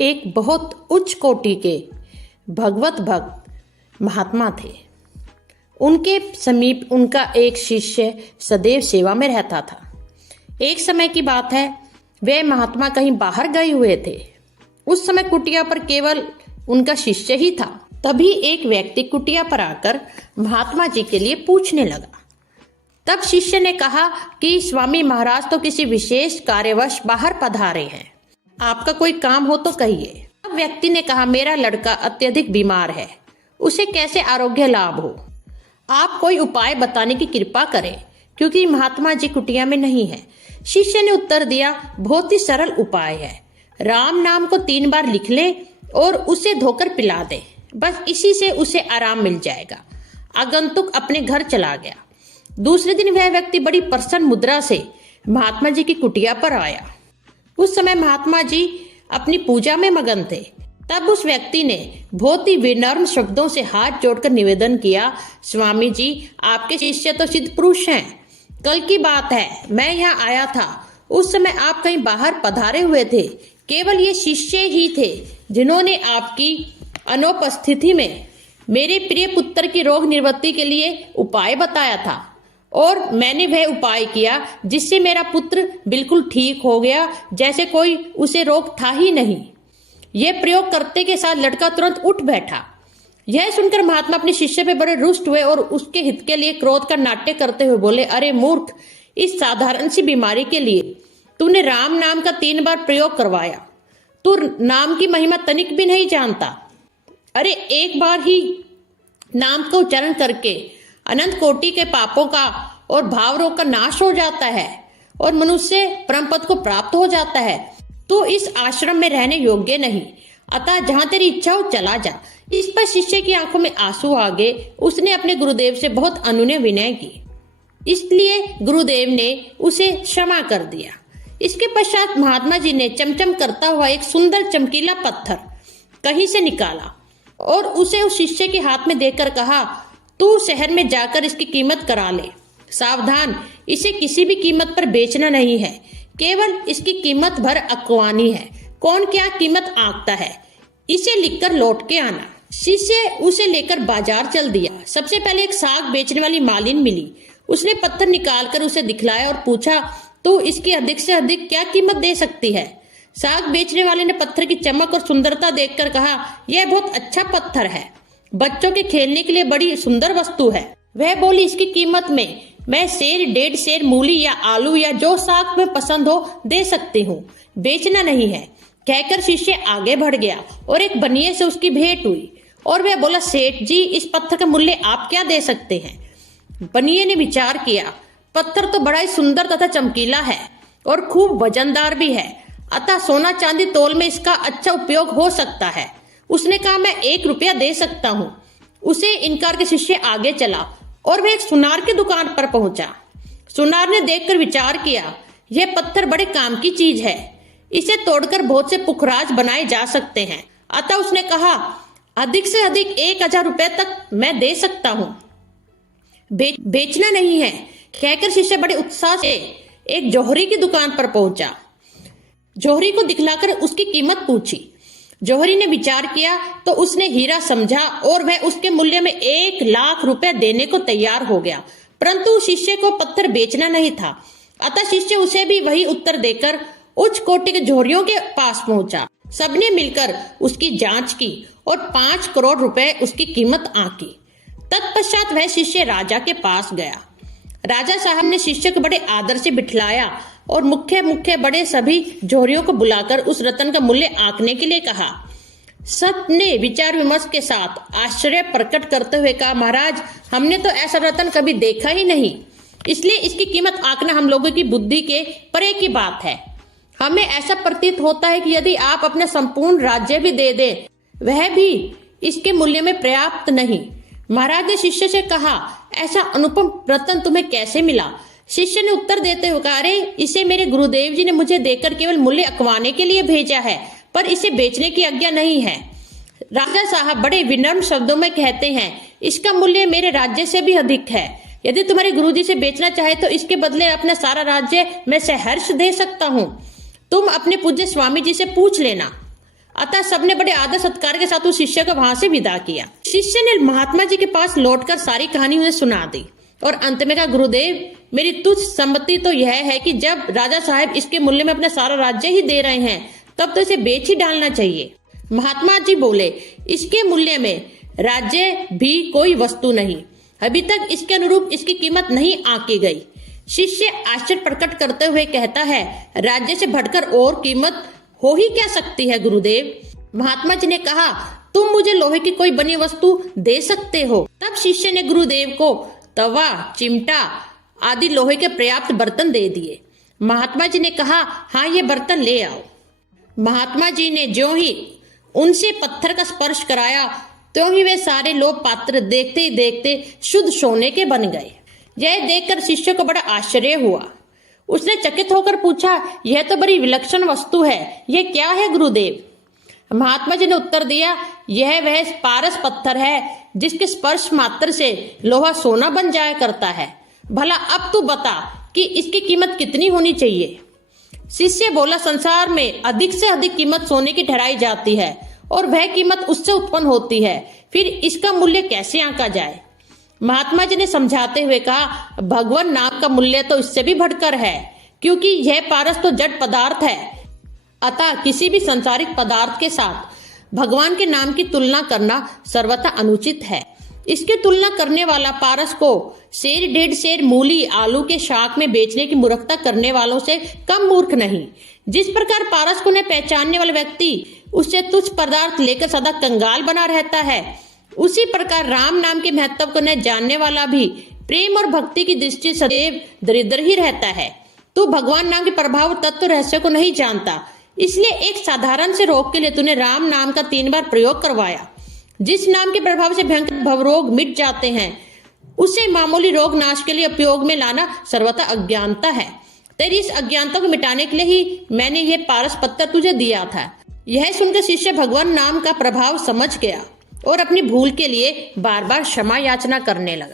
एक बहुत उच्च कोटि के भगवत भक्त महात्मा थे। उनके समीप उनका एक शिष्य सदैव सेवा में रहता था। एक समय की बात है, वे महात्मा कहीं बाहर गए हुए थे। उस समय कुटिया पर केवल उनका शिष्य ही था। तभी एक व्यक्ति कुटिया पर आकर महात्मा जी के लिए पूछने लगा। तब शिष्य ने कहा कि स्वामी महाराज तो किसी विशेष कार्यवश बाहर पधारे हैं, आपका कोई काम हो तो कहिए। तब व्यक्ति ने कहा, मेरा लड़का अत्यधिक बीमार है, उसे कैसे आरोग्य लाभ हो, आप कोई उपाय बताने की कृपा करें, क्योंकि महात्मा जी कुटिया में नहीं है। शिष्य ने उत्तर दिया, बहुत ही सरल उपाय है, राम नाम को 3 बार लिख ले और उसे धोकर पिला दे, बस इसी से उसे आराम मिल जाएगा। आगंतुक अपने घर चला गया। दूसरे दिन वह व्यक्ति बड़ी प्रसन्न मुद्रा से महात्मा जी की कुटिया पर आया। उस समय महात्मा जी अपनी पूजा में मगन थे। तब उस व्यक्ति ने बहुत ही विनम्र शब्दों से हाथ जोड़कर निवेदन किया, स्वामी जी, आपके शिष्य तो सिद्ध पुरुष हैं। कल की बात है, मैं यहाँ आया था, उस समय आप कहीं बाहर पधारे हुए थे। केवल ये शिष्य ही थे जिन्होंने आपकी अनुपस्थिति में मेरे प्रिय पुत्र की रोग निवृत्ति के लिए उपाय बताया था, और मैंने वह उपाय किया जिससे मेरा पुत्र बिल्कुल ठीक हो गया, जैसे कोई उसे रोग था ही नहीं। यह प्रयोग करते के साथ लड़का तुरंत उठ बैठा। यह सुनकर महात्मा अपने शिष्य पे बड़े रुष्ट हुए और उसके हित के लिए क्रोध का नाट्य करते हुए बोले, अरे मूर्ख, इस साधारण सी बीमारी के लिए तूने राम नाम का 3 बार प्रयोग करवाया। तू नाम की महिमा तनिक भी नहीं जानता। अरे एक बार ही नाम का उच्चारण करके अनंत कोटि के पापों का और भाव रोग का नाश हो जाता है और मनुष्य परम पद को प्राप्त हो जाता है। तो इस आश्रम में रहने योग्य नहीं, अतः जहां तेरी इच्छा हो चला जा। इस पर शिष्य की आंखों में आंसू आ गए। उसने अपने गुरुदेव से बहुत अनुनय विनय की, इसलिए गुरुदेव ने उसे क्षमा कर दिया। इसके पश्चात महात्मा जी ने चमचम करता हुआ एक सुंदर चमकीला पत्थर कहीं से निकाला और उसे उस शिष्य के हाथ में देकर कहा, तू शहर में जाकर इसकी कीमत करा ले। सावधान, इसे किसी भी कीमत पर बेचना नहीं है, केवल इसकी कीमत भर अकवानी है। कौन क्या कीमत आंकता है, इसे लिखकर लौट के आना। शिष्य उसे लेकर बाजार चल दिया। सबसे पहले एक साग बेचने वाली मालिन मिली। उसने पत्थर निकालकर उसे दिखलाया और पूछा, तू इसकी अधिक से अधिक क्या कीमत दे सकती है? साग बेचने वाले ने पत्थर की चमक और सुंदरता देखकर कहा, यह बहुत अच्छा पत्थर है, बच्चों के खेलने के लिए बड़ी सुंदर वस्तु है। वह बोली, इसकी कीमत में मैं 1.5 सेर मूली या आलू या जो साग में पसंद हो दे सकती हूँ, बेचना नहीं है। कहकर शिष्य आगे बढ़ गया और एक बनिए से उसकी भेंट हुई और वह बोला, सेठ जी, इस पत्थर का मूल्य आप क्या दे सकते हैं? बनिए ने विचार किया, पत्थर तो बड़ा ही सुंदर तथा चमकीला है और खूब वजनदार भी है, अतः सोना चांदी तोल में इसका अच्छा उपयोग हो सकता है। उसने कहा, मैं 1 रुपया दे सकता हूँ। उसे इनकार के शिष्य आगे चला और वह एक सुनार की दुकान पर पहुंचा। सुनार ने देखकर विचार किया, यह पत्थर बड़े काम की चीज है, इसे तोड़कर बहुत से पुखराज बनाए जा सकते हैं। अतः उसने कहा, अधिक से अधिक 1000 रुपए तक मैं दे सकता हूँ, बेचना नहीं है। कहकर शिष्य बड़े उत्साह से एक जौहरी की दुकान पर पहुंचा। जौहरी को दिखलाकर उसकी कीमत पूछी। जौहरी ने विचार किया तो उसने हीरा समझा और वह उसके मूल्य में 1 लाख रुपए देने को तैयार हो गया, परंतु शिष्य को पत्थर बेचना नहीं था। अतः शिष्य उसे भी वही उत्तर देकर उच्च कोटि के जौहरियों के पास पहुंचा। सबने मिलकर उसकी जांच की और 5 करोड़ रुपए उसकी कीमत आंकी। तत्पश्चात वह शिष्य राजा के पास गया। राजा साहब ने शिष्य को बड़े आदर से बिठलाया और मुख्य बड़े सभी जौहरियों को बुलाकर उस रत्न का मूल्य आंकने के लिए कहा। सब ने विचार विमर्श के साथ आश्चर्य प्रकट करते हुए कहा, महाराज, हमने तो ऐसा रत्न कभी देखा ही नहीं, इसलिए इसकी कीमत आंकना हम लोगों की बुद्धि के परे की बात है। हमें ऐसा प्रतीत होता है कि यदि आप अपने संपूर्ण राज्य भी दे दे, वह भी इसके मूल्य में पर्याप्त नहीं। महाराज ने शिष्य से कहा, ऐसा अनुपम रत्न तुम्हें कैसे मिला? शिष्य ने उत्तर देते हुए कहा, अरे इसे मेरे गुरुदेव जी ने मुझे देकर केवल मूल्य अकवाने के लिए भेजा है, पर इसे बेचने की आज्ञा नहीं है। राजा साहब बड़े विनम्र शब्दों में कहते हैं, इसका मूल्य मेरे राज्य से भी अधिक है। यदि तुम्हारे गुरुजी से बेचना चाहे तो इसके बदले अपना सारा राज्य मैं सहर्ष दे सकता हूँ। तुम अपने पूज्य स्वामी जी से पूछ लेना। अतः सबने बड़े आदर सत्कार के साथ उस शिष्य को वहां से विदा किया। शिष्य ने महात्मा जी के पास लौटकर सारी कहानी उन्हें सुना दी और अंत में कहा, गुरुदेव मेरी तुच्छ सम्मति तो यह है कि जब राजा साहब इसके मूल्य में अपना सारा राज्य ही दे रहे हैं तब तो इसे बेच ही डालना चाहिए। महात्मा जी बोले, इसके मूल्य में राज्य भी कोई वस्तु नहीं, अभी तक इसके अनुरूप इसकी कीमत नहीं आंकी गई। शिष्य आश्चर्य प्रकट करते हुए कहता है, राज्य से बढ़कर और कीमत हो ही क्या सकती है गुरुदेव। महात्मा जी ने कहा, तुम मुझे लोहे की कोई बनी वस्तु दे सकते हो। तब शिष्य ने गुरुदेव को तवा, चिमटा आदि लोहे के पर्याप्त बर्तन दे दिए। महात्मा जी ने कहा, हाँ ये बर्तन ले आओ। महात्मा जी ने ज्यों ही उनसे पत्थर का स्पर्श कराया त्यों ही वे सारे लोह पात्र देखते ही देखते शुद्ध सोने के बन गए। यह देखकर शिष्य को बड़ा आश्चर्य हुआ। उसने चकित होकर पूछा, यह तो बड़ी विलक्षण वस्तु है, यह क्या है गुरुदेव। महात्मा जी ने उत्तर दिया, यह वह पारस पत्थर है जिसके स्पर्श मात्र से लोहा सोना बन जाया करता है। भला अब तू बता कि इसकी कीमत कितनी होनी चाहिए। शिष्य बोला, संसार में अधिक से अधिक कीमत सोने की ठहराई जाती है और वह कीमत उससे उत्पन्न होती है, फिर इसका मूल्य कैसे आंका जाए। महात्मा जी ने समझाते हुए कहा, भगवान नाम का मूल्य तो इससे भी बढ़कर है, क्योंकि यह पारस तो जड़ पदार्थ है, अतः किसी भी संसारिक पदार्थ के साथ भगवान के नाम की तुलना करना सर्वथा अनुचित है। इसकी तुलना करने वाला पारस को शेर डेढ़ शेर मूली आलू के शाक में बेचने की मूर्खता करने वालों से कम मूर्ख नहीं। जिस प्रकार पारस को न पहचानने वाला व्यक्ति उससे तुच्छ पदार्थ लेकर सदा कंगाल बना रहता है, उसी प्रकार राम नाम के महत्व को न जानने वाला भी प्रेम और भक्ति की दृष्टि सदैव दरिद्र ही रहता है। तू भगवान नाम के प्रभाव तत्व रहस्य को नहीं जानता, इसलिए एक साधारण से रोग के लिए तूने राम नाम का 3 बार प्रयोग करवाया। जिस नाम के प्रभाव से भयंकर भवरोग मिट जाते हैं, उसे मामूली रोग नाश के लिए उपयोग में लाना सर्वथा अज्ञानता है। तेरी इस अज्ञानता को मिटाने के लिए ही मैंने यह पारस पत्थर तुझे दिया था। यह सुनकर शिष्य भगवान नाम का प्रभाव समझ गया और अपनी भूल के लिए बार बार क्षमा याचना करने लगा।